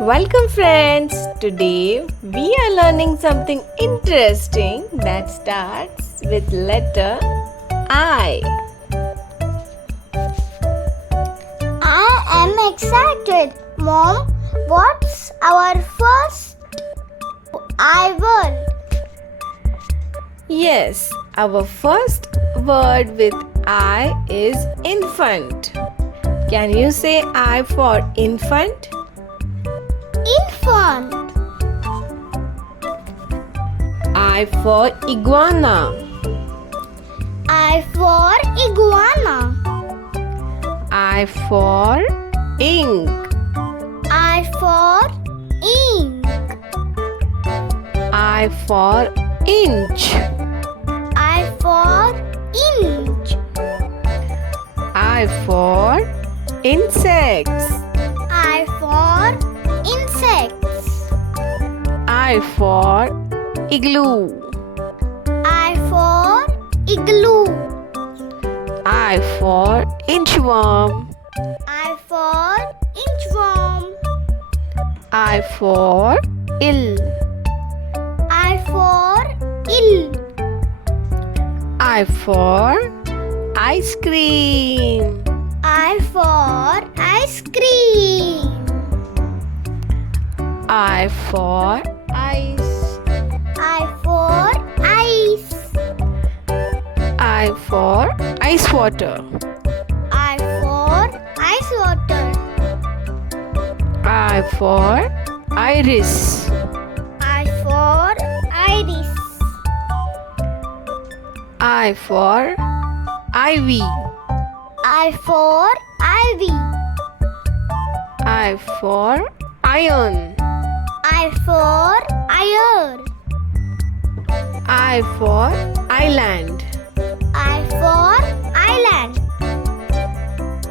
Welcome friends! Today we are learning something interesting that starts with letter I. I am excited. Mom, what's our first I word? Yes, our first word with I is infant. Can you say I for infant? Infant. I for iguana. I for iguana. I for ink. I for ink. I for inch. I for inch. I for insects. I for insects. I for igloo. I for igloo. I for inchworm. I for inchworm. I for ill. I for ill. I for ice cream. I for ice cream. I for ice. I for ice. I for ice water. I for ice water. I for iris. I for iris. I for ivy. I for ivy. I for iron. I for iron. I for island. I for island.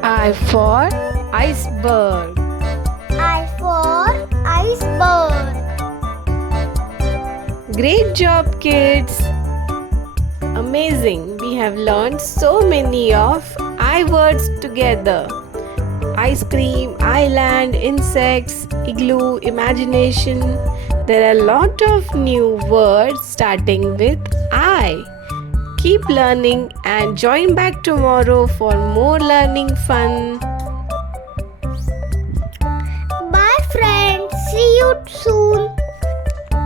I for iceberg. I for iceberg. Great job, kids! Amazing! We have learned so many of I words together. Ice cream, island, insects, igloo, imagination. There are a lot of new words starting with I. Keep learning and join back tomorrow for more learning fun. Bye friends. See you soon.